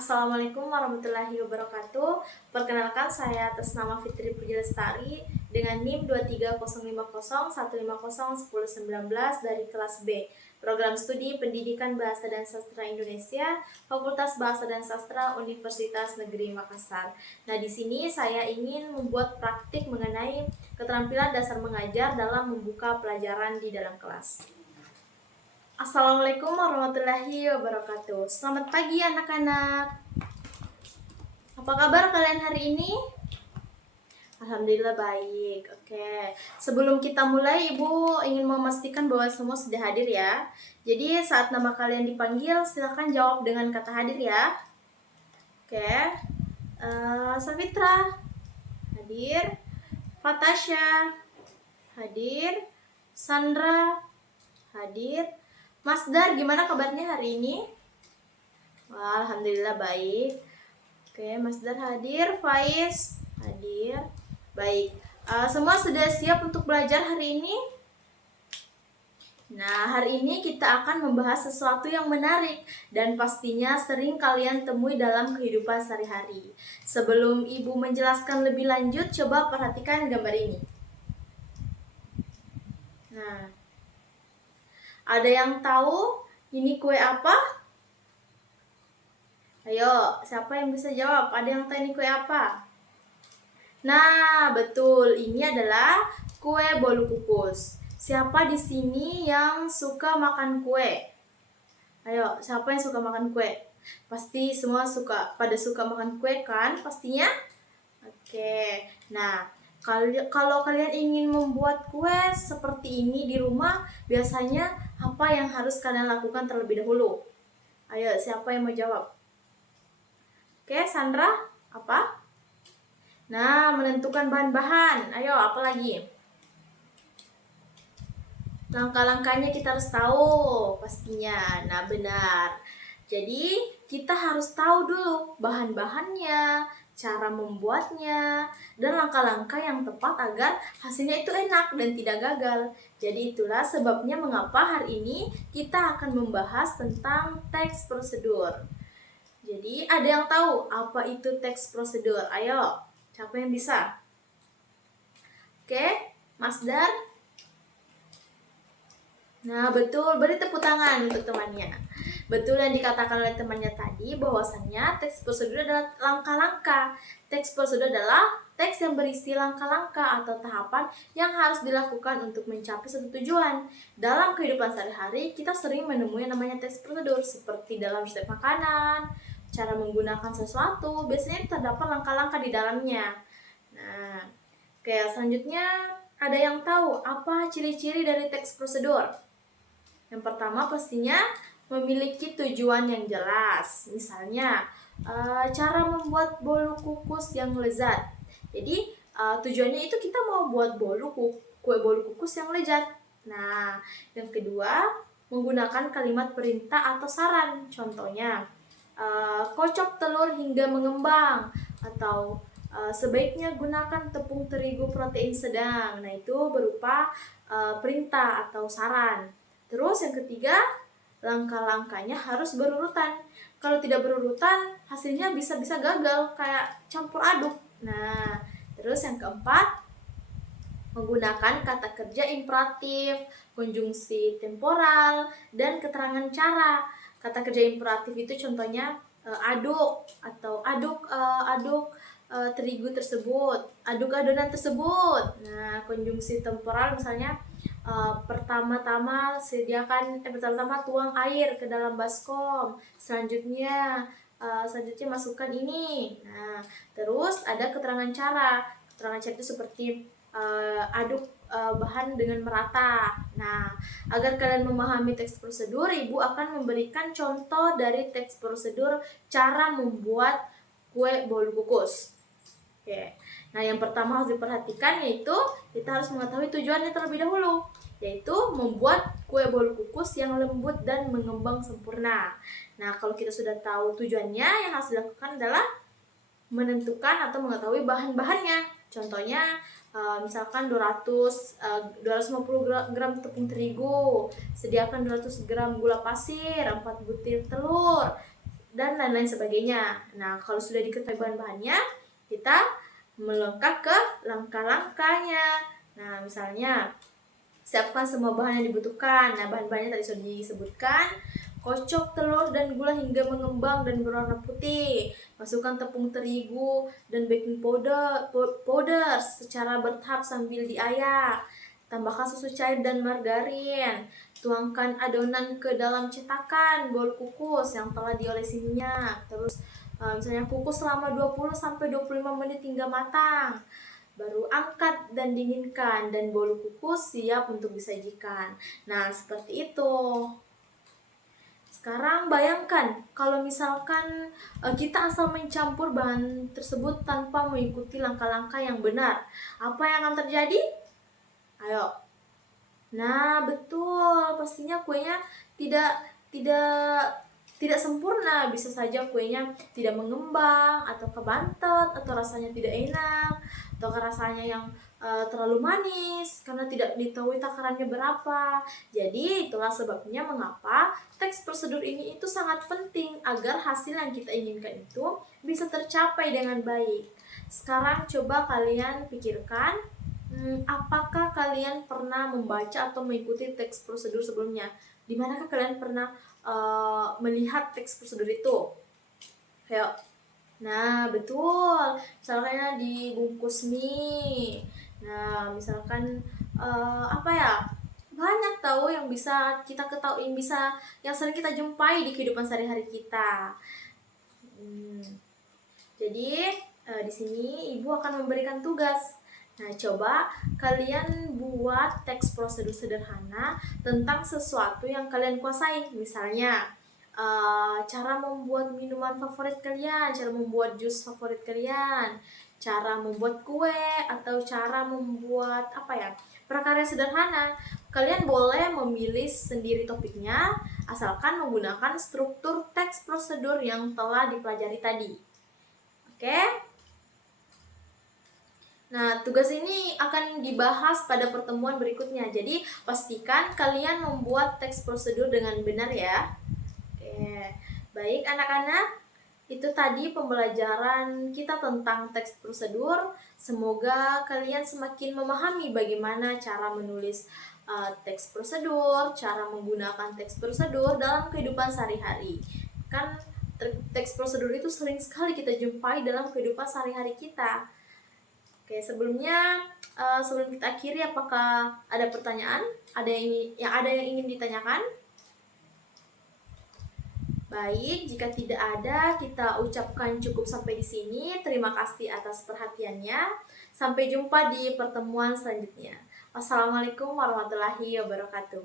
Assalamualaikum warahmatullahi wabarakatuh. Perkenalkan, saya atas nama Fitri Puji Lestari dengan NIM 230501501501019 dari kelas B, Program Studi Pendidikan Bahasa dan Sastra Indonesia, Fakultas Bahasa dan Sastra Universitas Negeri Makassar. Nah, di sini saya ingin membuat praktik mengenai keterampilan dasar mengajar dalam membuka pelajaran di dalam kelas. Assalamualaikum warahmatullahi wabarakatuh. Selamat pagi anak-anak. Apa kabar kalian hari ini? Alhamdulillah baik. Oke. Sebelum kita mulai, Ibu ingin memastikan bahwa semua sudah hadir ya. Jadi saat nama kalian dipanggil, silakan jawab dengan kata hadir ya. Oke. Safitra hadir. Fatasya hadir. Sandra hadir. Mas Dar, gimana kabarnya hari ini? Wah, alhamdulillah baik. Oke, Mas Dar hadir. Faiz hadir. Baik. Semua sudah siap untuk belajar hari ini? Nah, hari ini kita akan membahas sesuatu yang menarik dan pastinya sering kalian temui dalam kehidupan sehari-hari. Sebelum Ibu menjelaskan lebih lanjut, coba perhatikan gambar ini. Nah, ada yang tahu ini kue apa? Ayo, siapa yang bisa jawab? Ada yang tahu ini kue apa? Nah, betul. Ini adalah kue bolu kukus. Siapa di sini yang suka makan kue? Ayo, siapa yang suka makan kue? Pasti semua pada suka makan kue kan? Pastinya? Oke. Nah, kalau kalian ingin membuat kue seperti ini di rumah, biasanya apa yang harus kalian lakukan terlebih dahulu? Ayo, siapa yang mau jawab? Oke, Sandra, apa? Nah, menentukan bahan-bahan. Ayo, apa lagi? Langkah-langkahnya kita harus tahu pastinya. Nah, benar. Jadi, kita harus tahu dulu bahan-bahannya, cara membuatnya, dan langkah-langkah yang tepat agar hasilnya itu enak dan tidak gagal. Jadi itulah sebabnya mengapa hari ini kita akan membahas tentang teks prosedur. Jadi ada yang tahu apa itu teks prosedur? Ayo, siapa yang bisa? Oke, Mas Dar. Nah, betul, beri tepuk tangan untuk temannya. Betul yang dikatakan oleh temannya tadi, bahwasannya teks prosedur adalah langkah-langkah. Teks prosedur adalah teks yang berisi langkah-langkah atau tahapan yang harus dilakukan untuk mencapai suatu tujuan. Dalam kehidupan sehari-hari, kita sering menemui yang namanya teks prosedur, seperti dalam resep makanan, cara menggunakan sesuatu, biasanya terdapat langkah-langkah di dalamnya. Nah, oke, selanjutnya ada yang tahu apa ciri-ciri dari teks prosedur? Yang pertama pastinya memiliki tujuan yang jelas. Misalnya, cara membuat bolu kukus yang lezat. Jadi, tujuannya itu kita mau buat kue bolu kukus yang lezat. Nah, yang kedua, menggunakan kalimat perintah atau saran. Contohnya, kocok telur hingga mengembang, atau sebaiknya gunakan tepung terigu protein sedang. Nah, itu berupa perintah atau saran. Terus yang ketiga, langkah-langkahnya harus berurutan. Kalau tidak berurutan, hasilnya bisa-bisa gagal, kayak campur aduk. Nah, terus yang keempat, menggunakan kata kerja imperatif, konjungsi temporal, dan keterangan cara. Kata kerja imperatif itu contohnya aduk atau aduk terigu tersebut, aduk adonan tersebut. Nah, konjungsi temporal misalnya pertama-tama tuang air ke dalam baskom. Selanjutnya masukkan ini. Nah, terus ada keterangan cara. Keterangan cara itu seperti aduk bahan dengan merata. Nah, agar kalian memahami teks prosedur, Ibu akan memberikan contoh dari teks prosedur cara membuat kue bolu kukus. Oke. Nah, yang pertama harus diperhatikan yaitu kita harus mengetahui tujuannya terlebih dahulu, yaitu membuat kue bolu kukus yang lembut dan mengembang sempurna. Nah, kalau kita sudah tahu tujuannya, yang harus dilakukan adalah menentukan atau mengetahui bahan-bahannya. Contohnya, misalkan 250 gram tepung terigu, sediakan 200 gram gula pasir, 4 butir telur, dan lain-lain sebagainya. Nah, kalau sudah diketahui bahan-bahannya, kita melangkah ke langkah-langkahnya. Nah, misalnya siapkan semua bahan yang dibutuhkan. Nah, bahan-bahannya tadi sudah disebutkan. Kocok telur dan gula hingga mengembang dan berwarna putih. Masukkan tepung terigu dan baking powder secara bertahap sambil diayak. Tambahkan susu cair dan margarin. Tuangkan adonan ke dalam cetakan bol kukus yang telah diolesi minyak. Terus misalnya kukus selama 20 sampai 25 menit hingga matang. Baru angkat dan dinginkan dan bolu kukus siap untuk disajikan. Nah, seperti itu. Sekarang bayangkan kalau misalkan kita asal mencampur bahan tersebut tanpa mengikuti langkah-langkah yang benar. Apa yang akan terjadi? Ayo. Nah, betul. Pastinya kuenya tidak tidak tidak sempurna. Bisa saja kuenya tidak mengembang atau kebantet atau rasanya tidak enak atau rasanya yang terlalu manis karena tidak diketahui takarannya berapa. Jadi itulah sebabnya mengapa teks prosedur ini itu sangat penting agar hasil yang kita inginkan itu bisa tercapai dengan baik. Sekarang coba kalian pikirkan, apakah kalian pernah membaca atau mengikuti teks prosedur sebelumnya? Di manakah kalian pernah melihat teks prosedur itu? Ayo. Nah, betul. Misalnya di bungkus mie. Nah, misalkan apa ya? Banyak tahu yang bisa kita ketahui, yang sering kita jumpai di kehidupan sehari-hari kita. Jadi di sini ibu akan memberikan tugas. Nah, coba kalian buat teks prosedur sederhana tentang sesuatu yang kalian kuasai. Misalnya cara membuat minuman favorit kalian, cara membuat jus favorit kalian, cara membuat kue, atau cara membuat prakarya sederhana. Kalian boleh memilih sendiri topiknya, asalkan menggunakan struktur teks prosedur yang telah dipelajari tadi. Oke? Nah, tugas ini akan dibahas pada pertemuan berikutnya. Jadi, pastikan kalian membuat teks prosedur dengan benar ya. Oke. Baik anak-anak, itu tadi pembelajaran kita tentang teks prosedur. Semoga kalian semakin memahami bagaimana cara menulis teks prosedur, cara menggunakan teks prosedur dalam kehidupan sehari-hari. Kan teks prosedur itu sering sekali kita jumpai dalam kehidupan sehari-hari kita. Oke, sebelum kita akhiri, apakah ada pertanyaan? Ada yang ingin ditanyakan? Baik, jika tidak ada, kita ucapkan cukup sampai di sini. Terima kasih atas perhatiannya. Sampai jumpa di pertemuan selanjutnya. Wassalamualaikum warahmatullahi wabarakatuh.